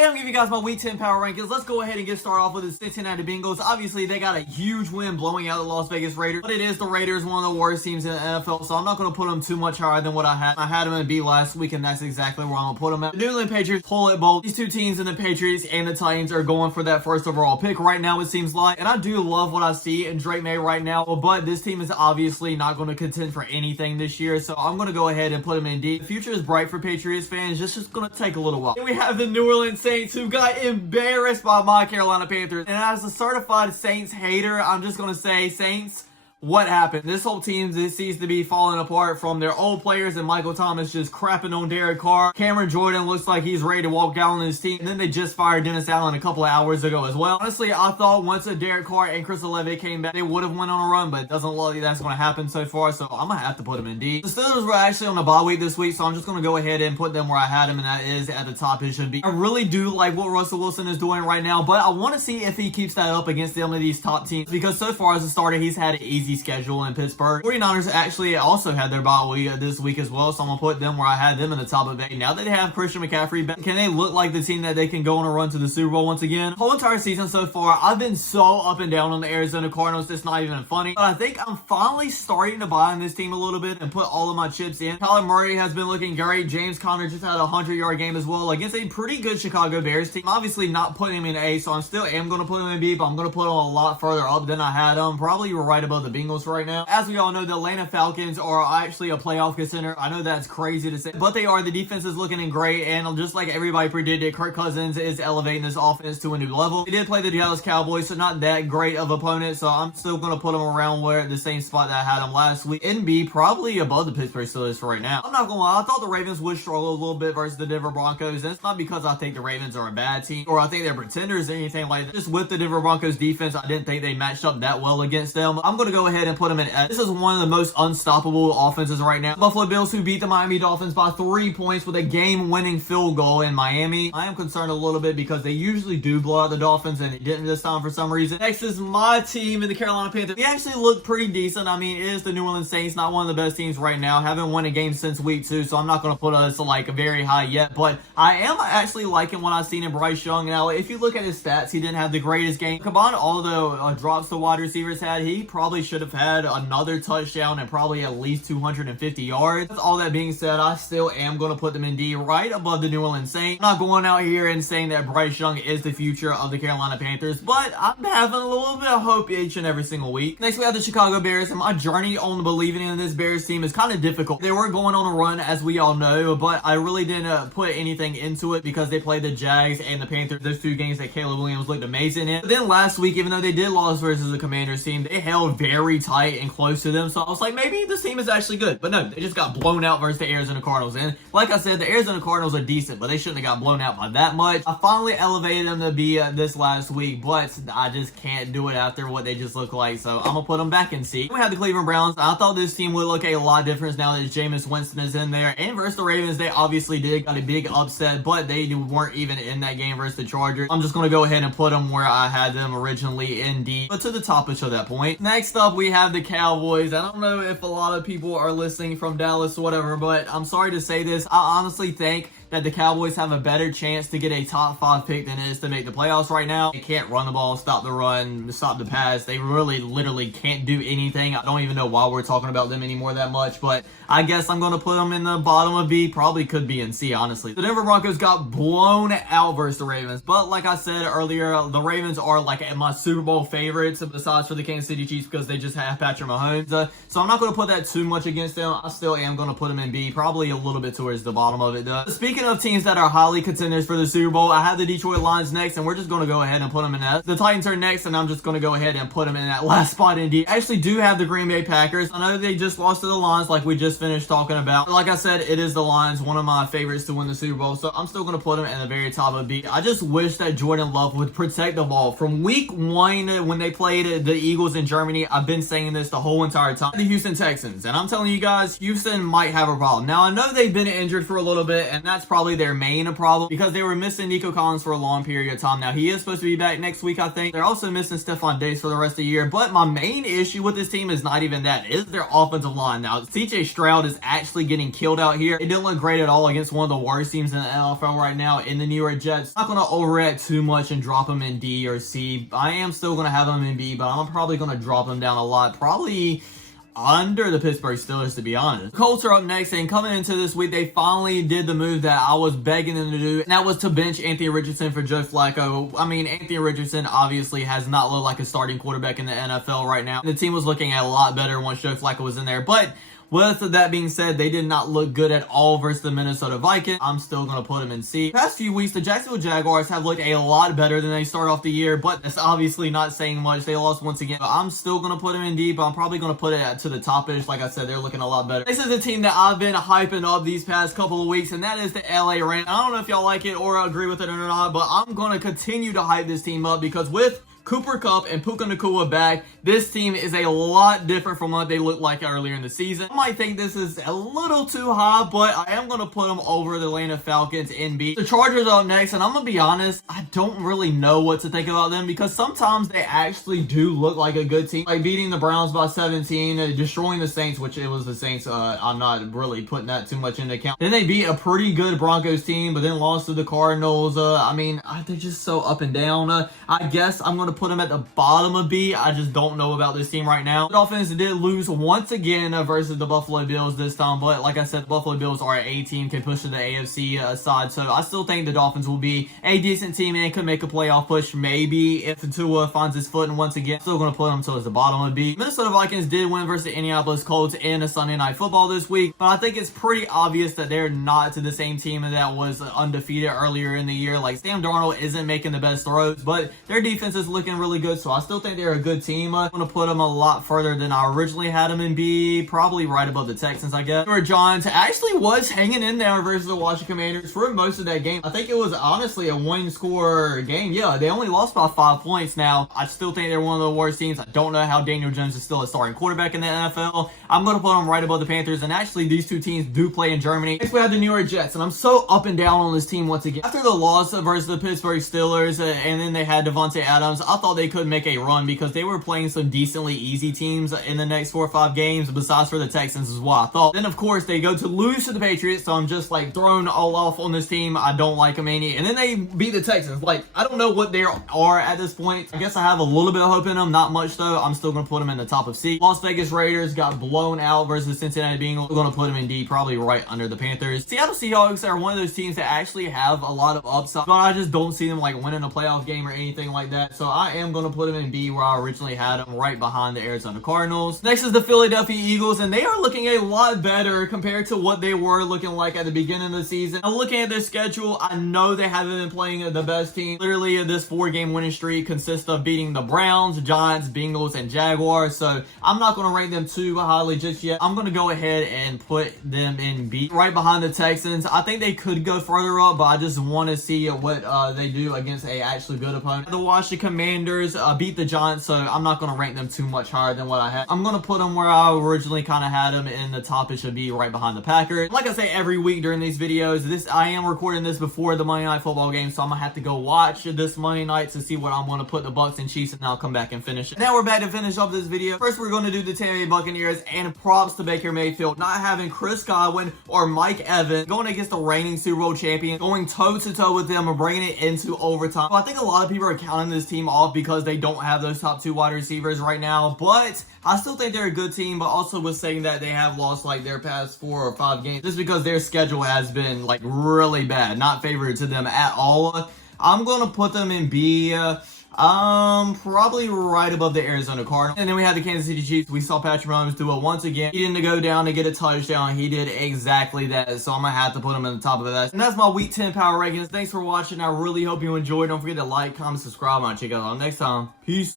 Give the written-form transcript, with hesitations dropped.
today I'm giving you guys my Week 10 power rankings. Let's go ahead and get started off with the Cincinnati Bengals. Obviously, they got a huge win blowing out the Las Vegas Raiders, but it is the Raiders, one of the worst teams in the NFL, so I'm not going to put them too much higher than what I had. I had them in B last week, and that's exactly where I'm going to put them at. The New England Patriots pull it both. These two teams in the Patriots and the Titans are going for that first overall pick right now, it seems like, and I do love what I see in Drake May right now, but this team is obviously not going to contend for anything this year, so I'm going to go ahead and put them in D. The future is bright for Patriots fans, it's just going to take a little while. Then we have the New Orleans Saints, who got embarrassed by my Carolina Panthers. And as a certified Saints hater, I'm just going to say, Saints, what happened? This whole team seems to be falling apart from their old players and Michael Thomas just crapping on Derek Carr. Cameron Jordan looks like he's ready to walk out on his team. And then they just fired Dennis Allen a couple of hours ago as well. Honestly, I thought once Derek Carr and Chris Olave came back, they would have went on a run, but it doesn't look like that's going to happen so far, so I'm going to have to put them in D. The Steelers were actually on a bye week this week, so I'm just going to go ahead and put them where I had them, and that is at the top it should be. I really do like what Russell Wilson is doing right now, but I want to see if he keeps that up against some of these top teams, because so far as a starter, he's had an easy schedule in Pittsburgh. 49ers actually also had their bye week this week as well, so I'm going to put them where I had them in the top of it. Now that they have Christian McCaffrey back, can they look like the team that they can go on a run to the Super Bowl once again? The whole entire season so far, I've been so up and down on the Arizona Cardinals, it's not even funny, but I think I'm finally starting to buy in this team a little bit and put all of my chips in. Kyler Murray has been looking great. James Conner just had a 100-yard game as well against a pretty good Chicago Bears team. I'm obviously not putting him in A, so I still am going to put him in B, but I'm going to put him a lot further up than I had him. Probably right above the Bengals right now. As we all know, the Atlanta Falcons are actually a playoff contender. I know that's crazy to say, but they are. The defense is looking great, and just like everybody predicted, Kirk Cousins is elevating this offense to a new level. They did play the Dallas Cowboys, so not that great of opponent, so I'm still going to put them around where the same spot that I had them last week. In B, probably above the Pittsburgh Steelers for right now. I'm not going to lie, I thought the Ravens would struggle a little bit versus the Denver Broncos, and it's not because I think the Ravens are a bad team, or I think they're pretenders or anything like that. Just with the Denver Broncos defense, I didn't think they matched up that well against them. I'm going to go ahead and put them in S. This is one of the most unstoppable offenses right now. Buffalo Bills, who beat the Miami Dolphins by 3 points with a game-winning field goal in Miami. I am concerned a little bit because they usually do blow out the Dolphins, and it didn't this time for some reason. Next is my team in the Carolina Panthers. They actually look pretty decent. I mean, it is the New Orleans Saints, not one of the best teams right now. Haven't won a game since week 2, so I'm not going to put us like very high yet, but I am actually liking what I've seen in Bryce Young. Now, if you look at his stats, he didn't have the greatest game. Combined all the drops the wide receivers had, he probably should have had another touchdown and probably at least 250 yards. With all that being said, I still am going to put them in D, right above the New Orleans Saints. I'm not going out here and saying that Bryce Young is the future of the Carolina Panthers, but I'm having a little bit of hope each and every single week. Next, we have the Chicago Bears, and my journey on believing in this Bears team is kind of difficult. They were going on a run, as we all know, but I really didn't put anything into it because they played the Jags and the Panthers, those 2 games that Caleb Williams looked amazing in. But then last week, even though they did lose versus the Commanders team, they held very tight and close to them, so I was like, maybe this team is actually good. But no, they just got blown out versus the Arizona Cardinals. And like I said, the Arizona Cardinals are decent, but they shouldn't have got blown out by that much. I finally elevated them to be this last week, but I just can't do it after what they just look like, so I'm going to put them back in C. We have the Cleveland Browns. I thought this team would look a lot different now that Jameis Winston is in there. And versus the Ravens, they obviously got a big upset, but they weren't even in that game versus the Chargers. I'm just going to go ahead and put them where I had them originally in D, but to the top of that point. Next up, we have the Cowboys. I don't know if a lot of people are listening from Dallas or whatever, but I'm sorry to say this. I honestly think that the Cowboys have a better chance to get a top 5 pick than it is to make the playoffs right now. They can't run the ball, stop the run, stop the pass. They really literally can't do anything. I don't even know why we're talking about them anymore that much, but I guess I'm going to put them in the bottom of B. Probably could be in C, honestly. The Denver Broncos got blown out versus the Ravens, but like I said earlier, the Ravens are like my Super Bowl favorites besides for the Kansas City Chiefs because they just have Patrick Mahomes. So I'm not going to put that too much against them. I still am going to put them in B, probably a little bit towards the bottom of it though. Speaking of teams that are highly contenders for the Super Bowl, I have the Detroit Lions next, and we're just going to go ahead and put them in that. The Titans are next, and I'm just going to go ahead and put them in that last spot in D. I actually do have the Green Bay Packers. I know they just lost to the Lions like we just finished talking about. But like I said, it is the Lions, one of my favorites to win the Super Bowl, so I'm still going to put them in the very top of B. I just wish that Jordan Love would protect the ball. From week 1 when they played the Eagles in Germany, I've been saying this the whole entire time. The Houston Texans, and I'm telling you guys, Houston might have a problem. Now, I know they've been injured for a little bit, and that's probably their main problem because they were missing Nico Collins for a long period of time. Now, he is supposed to be back next week, I think. They're also missing Stephon Diggs for the rest of the year. But my main issue with this team is not even that. It's their offensive line. Now, CJ Stroud is actually getting killed out here. It didn't look great at all against one of the worst teams in the NFL right now in the New York Jets. I'm not going to overreact too much and drop them in D or C. I am still going to have them in B, but I'm probably going to drop them down a lot. Probably under the Pittsburgh Steelers, to be honest. The Colts are up next, and coming into this week, they finally did the move that I was begging them to do, and that was to bench Anthony Richardson for Joe Flacco. I mean, Anthony Richardson obviously has not looked like a starting quarterback in the NFL right now. The team was looking at a lot better once Joe Flacco was in there, but with that being said, they did not look good at all versus the Minnesota Vikings. I'm still going to put them in C. Past few weeks, the Jacksonville Jaguars have looked a lot better than they started off the year, but that's obviously not saying much. They lost once again. But I'm still going to put them in D, but I'm probably going to put it to the top-ish. Like I said, they're looking a lot better. This is a team that I've been hyping up these past couple of weeks, and that is the LA Rams. I don't know if y'all like it or agree with it or not, but I'm going to continue to hype this team up because with Cooper Kupp and Puka Nacua back, this team is a lot different from what they looked like earlier in the season. I might think this is a little too high, but I am going to put them over the Atlanta Falcons in B. The Chargers are up next, and I'm going to be honest, I don't really know what to think about them because sometimes they actually do look like a good team. Like beating the Browns by 17, destroying the Saints, which it was the Saints. I'm not really putting that too much into account. Then they beat a pretty good Broncos team, but then lost to the Cardinals. I mean, they're just so up and down. I guess I'm going to put them at the bottom of B. I just don't know about this team right now. The Dolphins did lose once again versus the Buffalo Bills this time, but like I said, the Buffalo Bills are an A team, can push to the AFC side, so I still think the Dolphins will be a decent team and could make a playoff push maybe if Tua finds his footing once again. Still going to put them towards the bottom of B. Minnesota Vikings did win versus the Indianapolis Colts in a Sunday Night Football this week, but I think it's pretty obvious that they're not to the same team that was undefeated earlier in the year. Like Sam Darnold isn't making the best throws, but their defense is looking really good, so I still think they're a good team. I'm going to put them a lot further than I originally had them in B, probably right above the Texans, I guess. New York Giants actually was hanging in there versus the Washington Commanders for most of that game. I think it was honestly a one-score game. Yeah, they only lost by 5 points. Now, I still think they're one of the worst teams. I don't know how Daniel Jones is still a starting quarterback in the NFL. I'm going to put them right above the Panthers, and actually these two teams do play in Germany. Next, we have the New York Jets, and I'm so up and down on this team once again. After the loss versus the Pittsburgh Steelers, and then they had Devontae Adams, I thought they could make a run because they were playing some decently easy teams in the next 4 or 5 games, besides for the Texans is what I thought. Then, of course, they go to lose to the Patriots, so I'm just, like, thrown all off on this team. I don't like them any. And then they beat the Texans. Like, I don't know what they are at this point. I guess I have a little bit of hope in them. Not much, though. I'm still going to put them in the top of C. Las Vegas Raiders got blown out versus Cincinnati Bengals. We're going to put them in D, probably right under the Panthers. Seattle Seahawks are one of those teams that actually have a lot of upside, but I just don't see them, like, winning a playoff game or anything like that. So I am going to put them in B, where I originally had them, right behind the Arizona Cardinals. Next is the Philadelphia Eagles, and they are looking a lot better compared to what they were looking like at the beginning of the season. Now, looking at their schedule, I know they haven't been playing the best team. Literally, this 4-game winning streak consists of beating the Browns, Giants, Bengals, and Jaguars, so I'm not going to rank them too highly just yet. I'm going to go ahead and put them in B, right behind the Texans. I think they could go further up, but I just want to see what they do against a actually good opponent. The Washington Commanders beat the Giants, so I'm not going to rank them too much higher than what I had. I'm going to put them where I originally kind of had them in the top. It should be right behind the Packers. Like I say every week during these videos, I am recording this before the Monday Night Football game, so I'm going to have to go watch this Monday night to see what I'm going to put the Bucks and Chiefs, and then I'll come back and finish it. Now we're back to finish up this video. First, we're going to do the Tampa Bay Buccaneers, and props to Baker Mayfield not having Chris Godwin or Mike Evans going against the reigning Super Bowl champion, going toe-to-toe with them and bringing it into overtime. So I think a lot of people are counting this team off because they don't have those top 2 wide receivers right now, but I still think they're a good team, but also was saying that they have lost like their past 4 or 5 games just because their schedule has been like really bad, not favored to them at all. I'm going to put them in B, probably right above the Arizona Cardinals. And then we have the Kansas City Chiefs. We saw Patrick Mahomes do it once again. He didn't go down to get a touchdown. He did exactly that, so I'm going to have to put him in the top of that. And that's my Week 10 Power Rankings. Thanks for watching. I really hope you enjoyed. Don't forget to like, comment, subscribe, and I'll check you out next time. Peace.